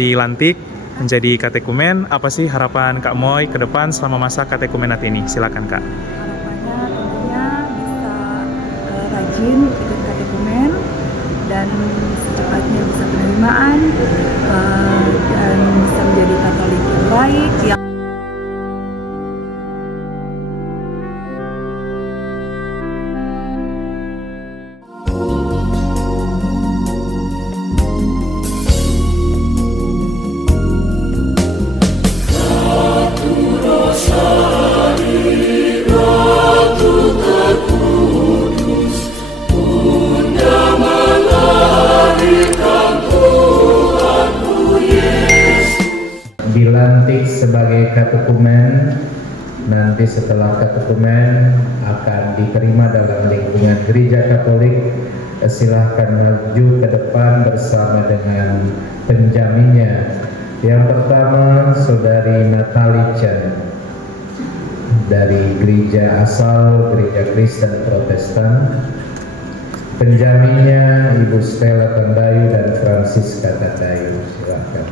Dilantik menjadi katekumen, apa sih harapan Kak Moy ke depan selama masa katekumenat ini? Silakan Kak. Harapannya tentunya bisa rajin ikut katekumen dan secepatnya bisa penerimaan dan bisa menjadi Katolik yang baik yang dilantik sebagai katekumen. Nanti setelah katekumen akan diterima dalam lingkungan gereja Katolik. Silahkan maju ke depan bersama dengan penjaminnya. Yang pertama, Saudari Natalie Chen dari gereja asal Gereja Kristen Protestan. Penjaminnya Ibu Stella Tandayu dan Francisca Tandayu. Silakan.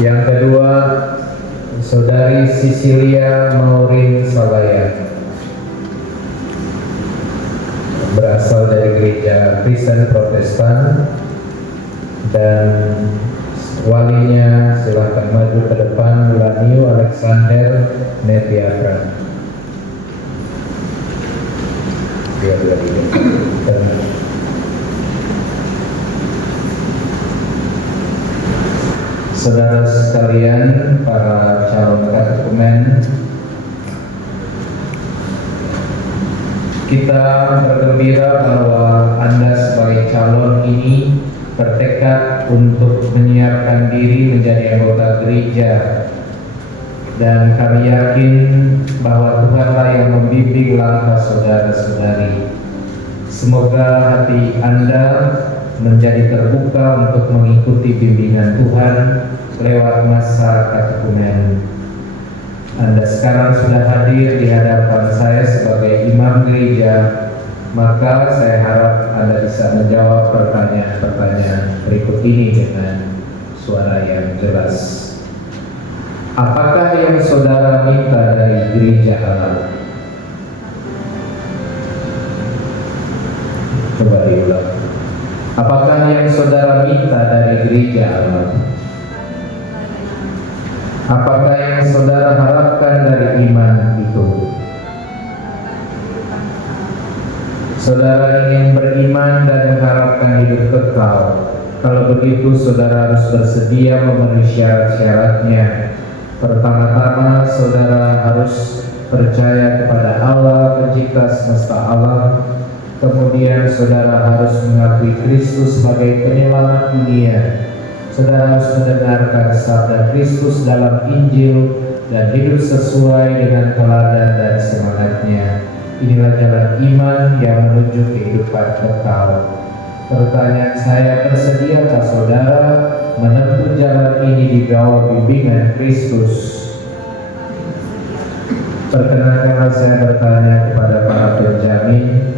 Yang kedua, Saudari Cecilia Maureen Salaya, berasal dari Gereja Kristen Protestan, dan walinya silakan maju ke depan, Laniu Alexander Netiapran. Dia berada di tengah. Saudara sekalian, para calon katekumen, kita bergembira bahwa Anda sebagai calon ini bertekad untuk menyiapkan diri menjadi anggota gereja, dan kami yakin bahwa Tuhanlah yang membimbing langkah saudara-saudari. Semoga hati Anda menjadi terbuka untuk mengikuti bimbingan Tuhan lewat masa katekumen. Anda sekarang sudah hadir di hadapan saya sebagai imam gereja, maka saya harap Anda bisa menjawab pertanyaan-pertanyaan berikut ini dengan suara yang jelas. Apakah yang saudara minta dari gereja Allah? Coba diulang. Apakah yang saudara minta dari gereja Allah? Apakah yang saudara harapkan dari iman itu? Saudara ingin beriman dan mengharapkan hidup kekal. Kalau begitu, saudara harus bersedia memenuhi syarat-syaratnya. Pertama-tama, saudara harus percaya kepada Allah, Pencipta semesta alam. Kemudian saudara harus mengakui Kristus sebagai penyelamat dunia. Saudara harus mendengarkan sabda Kristus dalam Injil dan hidup sesuai dengan teladan dan semangatnya. Inilah jalan iman yang menuju kehidupan kekal. Pertanyaan saya, bersediakah saudara menempuh jalan ini di bawah bimbingan Kristus? Perkenankanlah saya bertanya kepada para penjamin,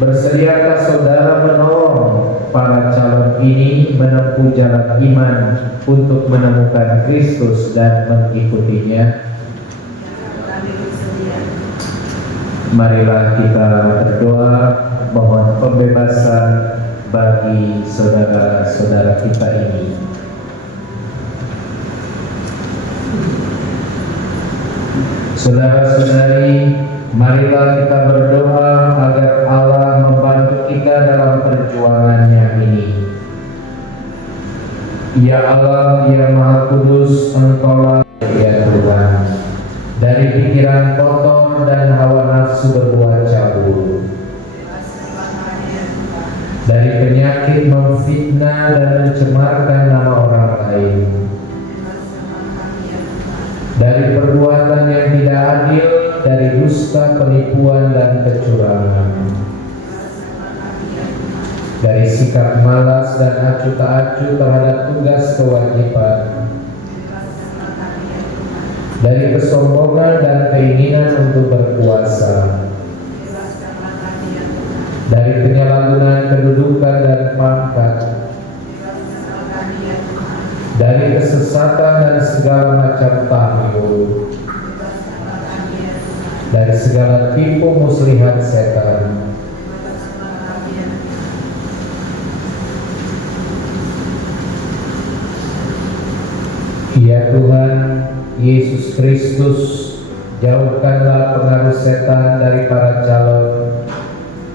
bersediakah saudara menolong para calon ini menempuh jalan iman untuk menemukan Kristus dan mengikutinya? Marilah kita berdoa mohon pembebasan bagi saudara-saudara kita ini. Saudara-saudari, marilah kita berdoa agar Allah membantu kita dalam perjuangannya ini. Ya Allah, ya Maha Kudus, Engkaulah ya Tuhan. Dari pikiran kotor dan hawa nafsu berbuat cabul, dari penyakit memfitnah dan mencemarkan nama orang lain, dari perbuatan yang tidak adil, dari dusta, penipuan, dan kecurangan, dari sikap malas dan acuh tak acuh terhadap tugas kewajiban, dari kesombongan dan keinginan untuk berkuasa, dari penyalahgunaan kedudukan dan pangkat, dari kesesatan dan segala macam tahlil, dari segala tipu muslihat setan. Ya Tuhan Yesus Kristus, jauhkanlah pengaruh setan dari para calon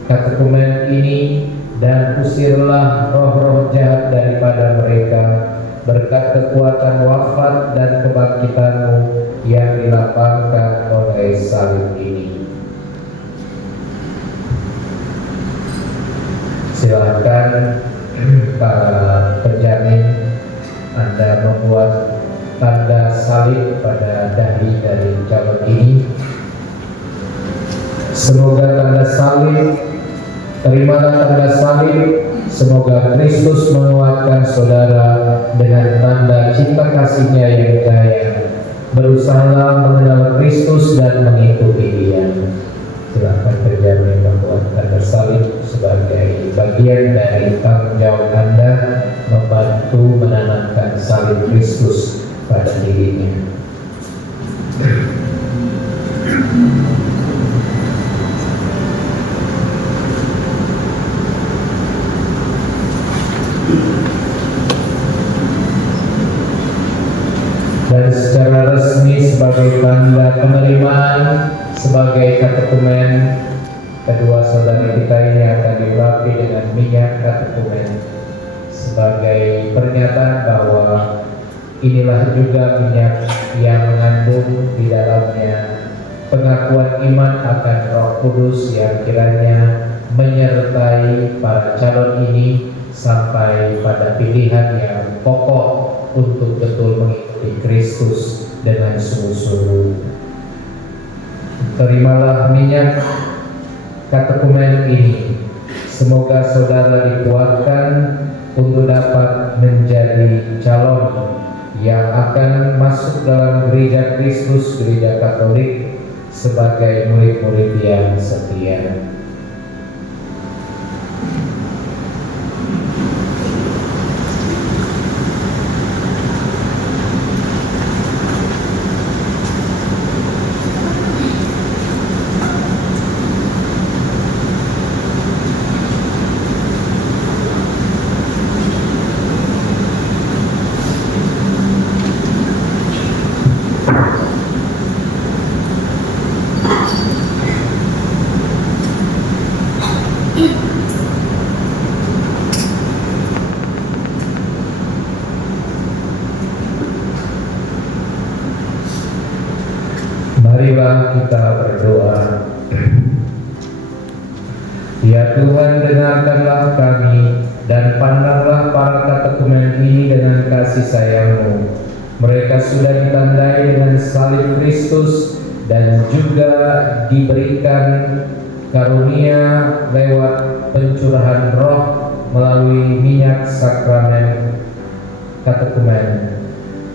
katekumen ini dan usirlah roh-roh jahat daripada mereka berkat kekuatan wafat dan kebangkitan-Mu yang dilapangkan oleh salib ini. Silakan para penjamin Anda membuat tanda salib pada dahi dari calon ini. Semoga tanda salib, terimalah tanda salib. Semoga Kristus menguatkan saudara dengan tanda cinta kasih-Nya yang daya. Berusahalah mengenal Kristus dan mengikuti Dia. Silakan penjamin membuat tanda salib sebagai bagian dari tanggung jawab Anda membantu menanamkan salib Kristus pada dirinya. Dan secara resmi sebagai tanda penerimaan sebagai katekumen, kedua saudara kita ini akan diurapi dengan minyak katekumen sebagai pernyataan bahwa inilah juga minyak yang mengandung di dalamnya pengakuan iman akan Roh Kudus yang kiranya menyertai para calon ini sampai pada pilihan yang pokok untuk betul mengikuti Kristus dengan sungguh-sungguh. Terimalah minyak katekumen ini. Semoga saudara dikuatkan untuk dapat menjadi calon yang akan masuk dalam gereja Kristus, gereja Katolik, sebagai murid-murid yang setia. Marilah kita berdoa. Ya Tuhan, dengarkanlah kami dan pandanglah para katekumen ini dengan kasih sayang-Mu. Mereka sudah ditandai dengan salib Kristus dan juga diberikan karunia lewat pencurahan roh melalui minyak sakramen katekumen.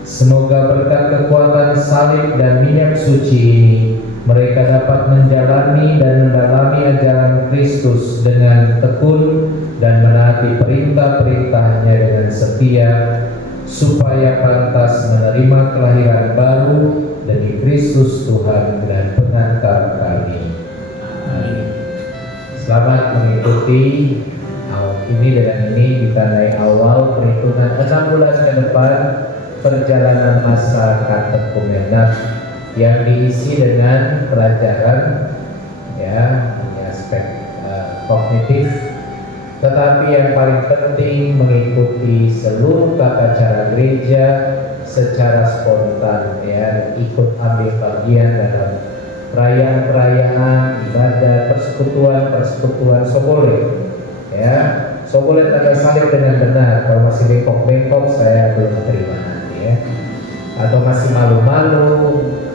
Semoga berkat kekuatan salib dan minyak suci ini, mereka dapat menjalani dan mendalami ajaran Kristus dengan tekun dan menaati perintah-perintahnya dengan setia, supaya pantas menerima kelahiran baru dari Kristus Tuhan dan pengantar kami. Amin. Selamat mengikuti ini dengan ini ditandai awal perhitungan 6 bulan ke depan perjalanan masa katekumenat yang diisi dengan pelajaran ya aspek kognitif, tetapi yang paling penting mengikuti seluruh tata cara gereja secara spontan, ya, ikut ambil bagian dalam perayaan-perayaan, ibadah, persekutuan sokole, ya. Sokole tanda salib dengan benar. Kalau masih bengkok-bengkok saya belum terima nanti, ya. Atau masih malu-malu,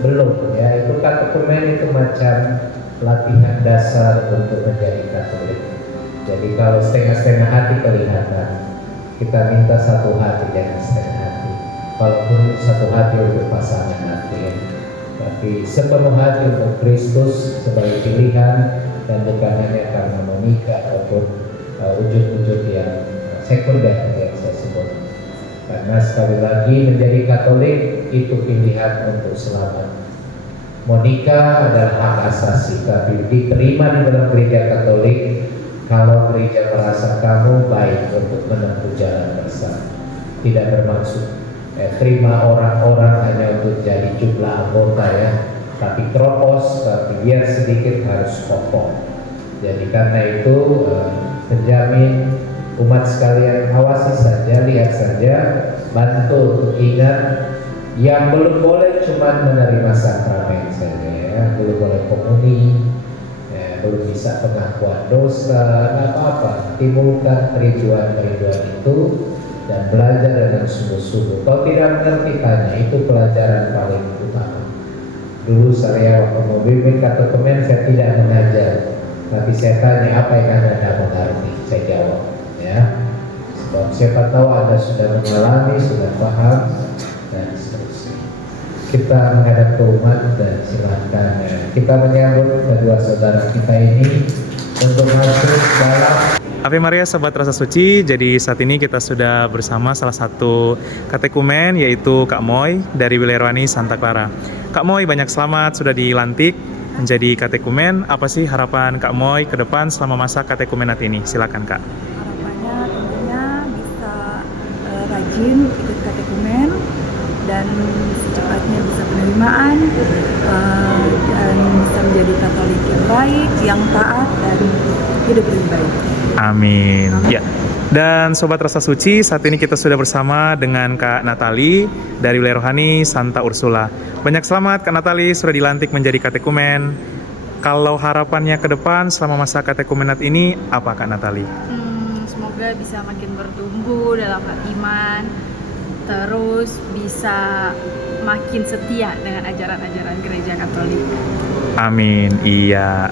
belum, ya. Itu katekumen itu macam latihan dasar untuk menjadi Katolik. Jadi kalau setengah-setengah hati kelihatan, kita minta satu hati, jangan setengah hati. Walaupun satu hati untuk pasangan nanti, ya. Tapi sepenuh hati untuk Kristus sebagai pilihan, dan bukan hanya karena menikah atau ataupun wujud-wujud yang sekunder yang saya sebut. Karena sekali lagi menjadi Katolik itu pilihan untuk selamat. Monika adalah hak asasi, tapi diterima di dalam gereja Katolik kalau gereja merasa kamu baik untuk menempuh jalan bersama. Tidak bermaksud terima orang-orang hanya untuk jadi jumlah anggota ya, tapi tropos, tapi biar sedikit harus kokoh. Jadi karena itu penjamin umat sekalian, awasi saja, lihat saja, bantu untuk ingat. Yang belum boleh cuma menerima sakramen saja ya, belum boleh komuni, ya, belum bisa pengakuan dosa, nggak apa-apa. Timbulkan kerinduan-kerinduan itu dan belajar dengan sungguh-sungguh. Kalau tidak mengerti tanya, itu pelajaran paling utama. Dulu saya waktu mau bimbing katekumen saya tidak mengajar, tapi saya tanya apa yang Anda tidak mengerti, saya jawab ya. Sebab siapa tahu Anda sudah mengalami, sudah paham dan seterusnya. Kita menghadap ke umat dan silakan ya, kita menyambut kedua saudara kita ini untuk masuk dalam. Ave Maria Sobat Rasa Suci, jadi saat ini kita sudah bersama salah satu katekumen yaitu Kak Moy dari Wilayarwani Santa Clara. Kak Moy, banyak selamat sudah dilantik menjadi katekumen. Apa sih harapan Kak Moy ke depan selama masa katekumenat ini? Silakan Kak. Harapannya tentunya bisa rajin ikut katekumen dan secepatnya bisa penerimaan dan bisa menjadi Katolik yang baik, yang taat dan hidup lebih baik. Amin. Ya. Dan Sobat Rasa Suci, saat ini kita sudah bersama dengan Kak Natali dari Wilayah Rohani Santa Ursula. Banyak selamat Kak Natali sudah dilantik menjadi katekumen. Kalau harapannya ke depan selama masa katekumenat ini apa Kak Natali? Semoga bisa makin bertumbuh dalam iman, terus bisa makin setia dengan ajaran-ajaran gereja Katolik. Amin. Iya.